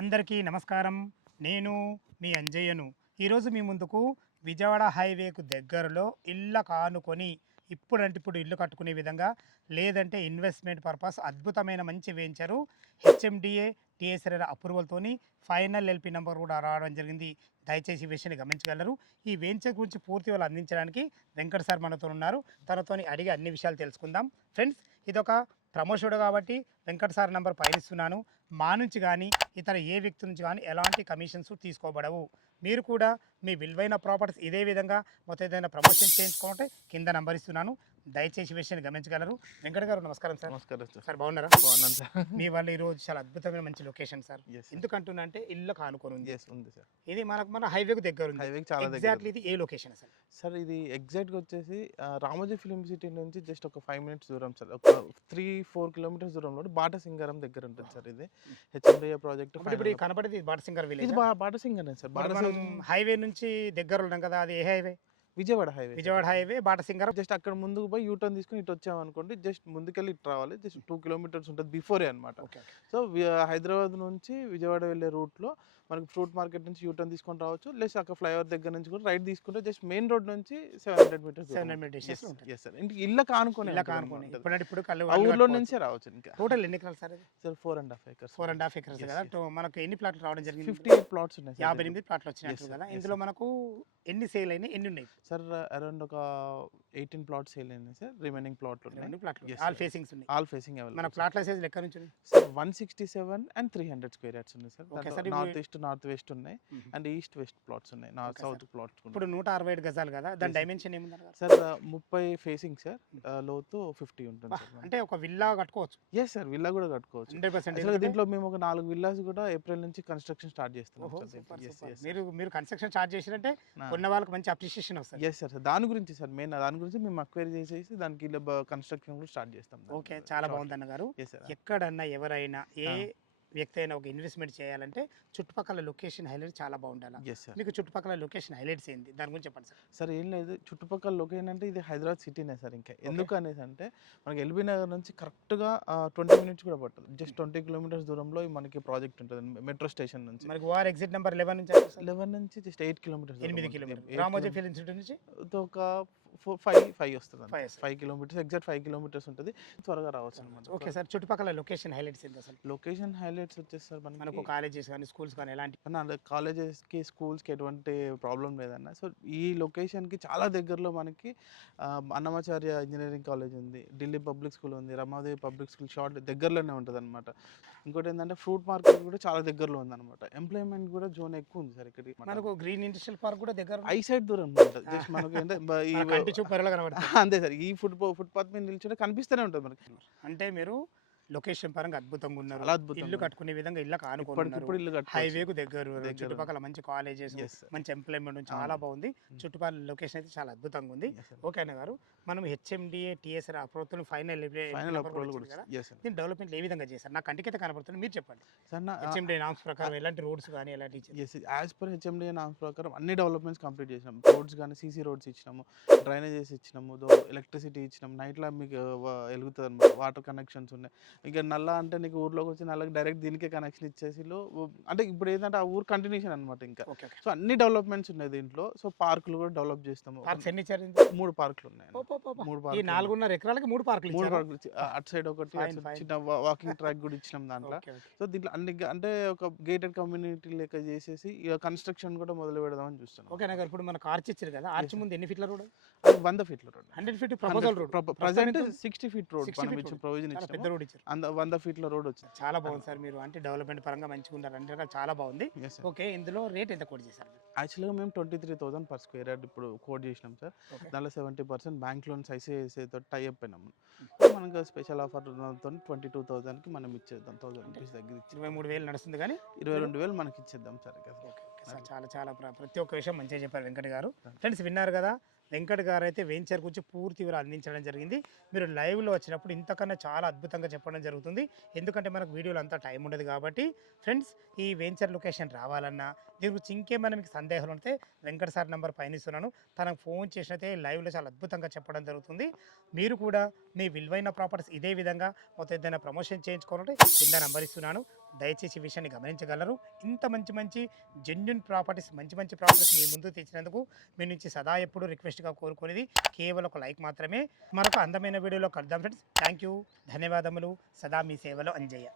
అందరికీ నమస్కారం. నేను మీ అంజయ్యను. ఈరోజు మీ ముందుకు విజయవాడ హైవేకు దగ్గరలో ఇళ్ళకు ఆనుకొని ఇప్పుడంటే ఇప్పుడు ఇల్లు కట్టుకునే విధంగా లేదంటే ఇన్వెస్ట్మెంట్ పర్పస్ అద్భుతమైన మంచి వెంచరు హెచ్ఎండిఏ టీఎస్ఆర్ అప్రూవల్తోని ఫైనల్ ఎల్పి నెంబర్ కూడా రావడం జరిగింది. దయచేసి ఈ విషయాన్ని గమనించగలరు. ఈ వెంచర్ గురించి పూర్తి వాళ్ళు అందించడానికి వెంకట సార్ మనతో ఉన్నారు. తనతోని అడిగి అన్ని విషయాలు తెలుసుకుందాం. ఫ్రెండ్స్, ఇదొక ప్రమోషుడు కాబట్టి వెంకట సార్ నంబర్ పైనిస్తున్నాను. మా నుంచి కానీ ఇతర ఏ వ్యక్తి నుంచి కానీ ఎలాంటి కమిషన్స్ తీసుకోబడవు. మీరు కూడా మీ విలువైన ప్రాపర్టీస్ ఇదే విధంగా మొత్తం ఏదైనా ప్రమోషన్ చేయించుకుంటే కింద నంబర్ ఇస్తున్నాను. దయచేసి విషయాన్ని గమనించగలరు. వెంకట గారు నమస్కారం సార్. నమస్కారం సార్, బాగున్నారా? బాగున్నాను సార్. మీ వల్ల ఈరోజు చాలా అద్భుతమైన మంచి లొకేషన్ సార్. ఎందుకంటున్నా అంటే ఇల్లు కానుకొని ఉంది. ఉంది సార్. ఇది మన హైవేకు దగ్గర ఉంది. హైవేకి చాలా దగ్గర. ఎగ్జాక్ట్లీ ఇది ఏ లొకేషన్ సార్? సార్ ఇది ఎగ్జాక్ట్గా వచ్చేసి రామోజీ ఫిలిం సిటీ నుంచి జస్ట్ ఒక 5 minutes దూరం సార్. ఒక 3-4 kilometers దూరంలో బాటసింగారం దగ్గర ఉంటుంది సార్. ఇది హెచ్ఎండిఏ ప్రాజెక్ట్. ఇప్పుడు కనబడేది బాటసింగర్ విలేజ్. ఇది బాటసింగర్ సార్. హైవే నుంచి దగ్గర ఉన్నాం కదా, అది ఏ highway? Vijayawada highway. Vijayawada highway Batasingaram. Just అక్కడ ముందుకు పోయి యూటర్న్ తీసుకుని ఇటు వచ్చామనుకోండి, జస్ట్ ముందుకెళ్ళి ఇటు రావాలి. జస్ట్ 2 kilometers ఉంటుంది బిఫోరే అనమాట. సో హైదరాబాద్ నుంచి విజయవాడ వెళ్ళే రూట్లో మనకి ఫ్రూట్ మార్కెట్ నుంచి యూటర్న్ తీసుకొని రావచ్చు. లేదా అక్కడ ఫ్లైఓవర్ దగ్గర నుంచి కూడా రైట్ తీసుకుంటే జస్ట్ మెయిన్ రోడ్ నుంచి 700 meters. ఇంటికి ఇళ్ళ కానుకొని ఊర్లో నుంచే రావచ్చు. ఇంకా టోటల్ ఎన్ని ఎకరాలు సార్? Sir 4.5 acres. 4.5 acres కదా. మనకు ఎన్ని ప్లాట్లు రావడం జరిగింది? 58 plots ఉన్నాయి. 58 ప్లాట్లు వచ్చినట్టు కదా. ఇందులో మనకు ఎన్ని సేల్ అయినాయి, ఎన్ని ఉన్నాయి సార్? అరౌండ్ ఒక 18 plots సేల్ అయినాయి సార్. రిమైనింగ్ ప్లాట్లు ఆల్ ఫేసింగ్స్ ఉన్నాయి. All facing available. మన ప్లాట్ల సైజ్ లెక్క నుంచి సార్ 167 and 300 square yards ఉన్నాయి sir. North east north west ఉన్నాయి అండ్ ఈస్ట్ వెస్ట్ ప్లాట్స్ ఉన్నాయి. North south plots. ఇప్పుడు 167 గజాలు కదా, దాని డైమెన్షన్ ఏముంది సార్? 30 facing sir. లోతు 50 ఉంటుంది సార్. అంటే ఒక విల్లా కట్టుకోవచ్చు. ఎస్ సార్, విల్లా కూడా కట్టుకోవచ్చు. 100%. దీంట్లో మేము ఒక 4 విల్లాస్ కూడా ఏప్రిల్ నుంచి కన్స్ట్రక్షన్ స్టార్ట్ చేస్తున్నాం. మీరు కన్స్ట్రక్షన్ స్టార్ట్ చేసినట్టే ఉన్న వాళ్ళకి మంచి అప్రిషియేషన్ వస్తుంది. Yes sir. దాని గురించి సార్ మెయిన్ దాని గురించి మేము అక్వైరీ చేసేసి దానికి కన్స్ట్రక్షన్ కూడా స్టార్ట్ చేస్తాం. ఓకే, చాలా బాగుంది అన్న గారు. ఎక్కడన్నా ఎవరైనా ఏ వ్యక్తి అయినా ఒక ఇన్వెస్ట్మెంట్ చేయాలంటే చుట్టుపక్కల లొకేషన్ హైలైట్ చాలా బాగుండాలి. మీకు చుట్టుపక్కల లొకేషన్ హైలైట్స్ ఏంటి, దాని గురించి చెప్పండి సార్. సార్ ఏం లేదు, చుట్టుపక్కల లొకేషన్ అంటే ఇది హైదరాబాద్ సిటీనే సార్. ఇంకా ఎందుకు అనేసి అంటే మనకి ఎల్బీ నగర్ నుంచి కరెక్ట్గా 20 minutes కూడా పట్టదు. జస్ట్ 20 kilometers దూరంలో మనకి ప్రాజెక్ట్ ఉంటుంది మెట్రో స్టేషన్ నుంచి. మనకి ఓఆర్ ఎగ్జిట్ నెంబర్ 11 నుంచి 11 నుంచి just 8 kilometers. 8 kilometers. Ramoji film city నుంచి ఒక 5 వస్తుంది. 5 kilometers, ఎగ్జాక్ట్ 5 kilometers ఉంటుంది. త్వరగా రావచ్చు అనమాట. ఓకే సార్, చుట్టుపక్కల లొకేషన్ హైలైట్స్ ఏంటి అసలు? లొకేషన్ హైలైట్స్ వచ్చేసి సార్ మనకు కాలేజెస్ కానీ స్కూల్స్ కానీ ఎలాంటి? కాలేజెస్కి స్కూల్స్కి ఎటువంటి ప్రాబ్లం లేదన్న. సో ఈ లొకేషన్కి చాలా దగ్గరలో మనకి అన్నమాచార్య ఇంజనీరింగ్ కాలేజ్ ఉంది, ఢిల్లీ పబ్లిక్ స్కూల్ ఉంది, రమాదేవి పబ్లిక్ స్కూల్ షార్ట్ దగ్గరలోనే ఉంటుంది అనమాట. ఇంకోటి ఏంటంటే ఫ్రూట్ మార్కెట్ కూడా చాలా దగ్గరలో ఉంది అనమాట. ఎంప్లాయ్మెంట్ కూడా జోన్ ఎక్కువ ఉంది సార్ ఇక్కడ. మనకు గ్రీన్ ఇండస్ట్రియల్ పార్క్ కూడా దగ్గర, ఐ సైడ్ దూరం ఉంటుంది. జస్ట్ మనకి అంతే సార్. ఈ ఫుట్పాత్ మీద నిల్చుంటే కనిపిస్తూనే ఉంటుంది మనకి. అంటే మీరు లొకేషన్ పరంగా అద్భుతంగా ఉన్నారు. ఇల్లు కట్టుకునే విధంగా ఇల్లు కానుకుంటున్నారు. హైవేకు దగ్గర, చుట్టుపక్కల మంచి కాలేజెస్, మంచి ఎంప్లాయ్మెంట్ చాలా బాగుంది. చుట్టుపక్కల లొకేషన్ అయితే చాలా అద్భుతంగా ఉంది. ఓకే అన్న గారు, మనం హెచ్ఎండిఏ టీఎస్ఆర్ అప్రూవల్ ఫైనల్ దీని డెవలప్మెంట్ ఏ విధంగా చేశారు? నాకు కంటికైతే కనబడుతుంది, మీరు చెప్పండి. హెచ్ఎండిఏ నామ్స్ ప్రకారం ఎలాంటి రోడ్స్ కానీ ఎలాంటి? యాజ్ పర్ హెచ్ఎండిఏ నామ్స్ ప్రకారం అన్ని డెవలప్మెంట్స్ కంప్లీట్ చేసినాం. రోడ్స్ కానీ సీసీ రోడ్స్ ఇచ్చినాము, డ్రైనేజెస్ ఇచ్చినాము, ఎలక్ట్రిసిటీ ఇచ్చినాము, నైట్ లా మీకు వెలుగుతుంది అనమాట. వాటర్ కనెక్షన్స్ ఉన్నాయి. ఇక నల్ల అంటే నీకు ఊర్లోకి వచ్చి నల్లకి డైరెక్ట్ దీనికే కనెక్షన్ ఇచ్చేసి, అంటే ఇప్పుడు ఏంటంటే ఆ ఊరు కంటిన్యూషన్ అనమాట. ఇంకా సో అన్ని డెవలప్మెంట్స్ ఉన్నాయి దీంట్లో. సో పార్కులు కూడా డెవలప్ చేస్తాము. 3 పార్కులు ఉన్నాయి. 4.5 ఎకరాలకి 3 పార్కులు. అటు సైడ్ ఒకటి చిన్న వాకింగ్ ట్రాక్ కూడా ఇచ్చినాం దాంట్లో. సో దీంట్లో అన్ని అంటే ఒక గేటెడ్ కమ్యూనిటీ లెక్క చేసేసి ఇక కన్స్ట్రక్షన్ కూడా మొదలు పెడదామని చూస్తున్నాం. ఓకే నగర్, ఇప్పుడు మనకు ఆర్చ్ ఇచ్చారు కదా, ఆర్చ్ ముందు ఎన్ని ఫీట్ల road? 100 feet road. 100 feet proposal road. Present 60 feet road provision ఇచ్చాము. పెద్ద రోడ్ ఇచ్చారు. 100 feet రోడ్ వచ్చింది. చాలా బాగుంది సార్. మీరు అంటే డెవలప్మెంట్ పరంగా మంచిగా ఉన్నారు అంటే చాలా బాగుంది. ఓకే, ఇందులో రేట్ ఎంత కోట్ చేశారు? యాక్చువల్గా మేము 23,000 per square yard ఇప్పుడు కోట్ చేసినాం సార్. దాంట్లో 70% బ్యాంక్ లోన్స్ ఐసిఐసిఐ తోటి టై అప్ అయినాము. మనకు స్పెషల్ ఆఫర్ 22,000కి మనం ఇచ్చేద్దాం. 1000 rupees దగ్గర 23,000 నడుస్తుంది కానీ 22,000 మనకి ఇచ్చేద్దాం సార్. చాలా చాలా ప్రతి ఒక్క విషయం మంచిగా చెప్పారు వెంకట్ గారు. ఫ్రెండ్స్, విన్నారు కదా, వెంకట్ గారు అయితే వెంచర్ గురించి పూర్తి వివరాలు అందించడం జరిగింది. మీరు లైవ్లో వచ్చినప్పుడు ఇంతకన్నా చాలా అద్భుతంగా చెప్పడం జరుగుతుంది. ఎందుకంటే మనకు వీడియోలో అంతా టైం ఉండదు కాబట్టి. ఫ్రెండ్స్, ఈ వెంచర్ లొకేషన్ రావాలన్నా దీని గురించి ఇంకేమైనా మీకు సందేహాలు ఉంటే వెంకట్ సార్ నెంబర్ పైన ఇస్తున్నాను, తనకు ఫోన్ చేసినైతే లైవ్లో చాలా అద్భుతంగా చెప్పడం జరుగుతుంది. మీరు కూడా మీ విలువైన ప్రాపర్టీస్ ఇదే విధంగా మొత్తం ఏదైనా ప్రమోషన్ చేయించుకోవాలంటే కింద నెంబర్ ఇస్తున్నాను, దయచేసి ఈ విషయాన్ని గమనించగలరు. ఇంత మంచి జెన్యూన్ ప్రాపర్టీస్ మంచి ప్రాపర్టీస్ మీ ముందు తెచ్చినందుకు మీ నుంచి సదా ఎప్పుడు రిక్వెస్ట్గా కోరుకునేది కేవలం ఒక లైక్ మాత్రమే. మరొక అందమైన వీడియోలో కలుద్దాం ఫ్రెండ్స్. థ్యాంక్ యూ, ధన్యవాదములు. సదా మీ సేవలో అంజయ్య.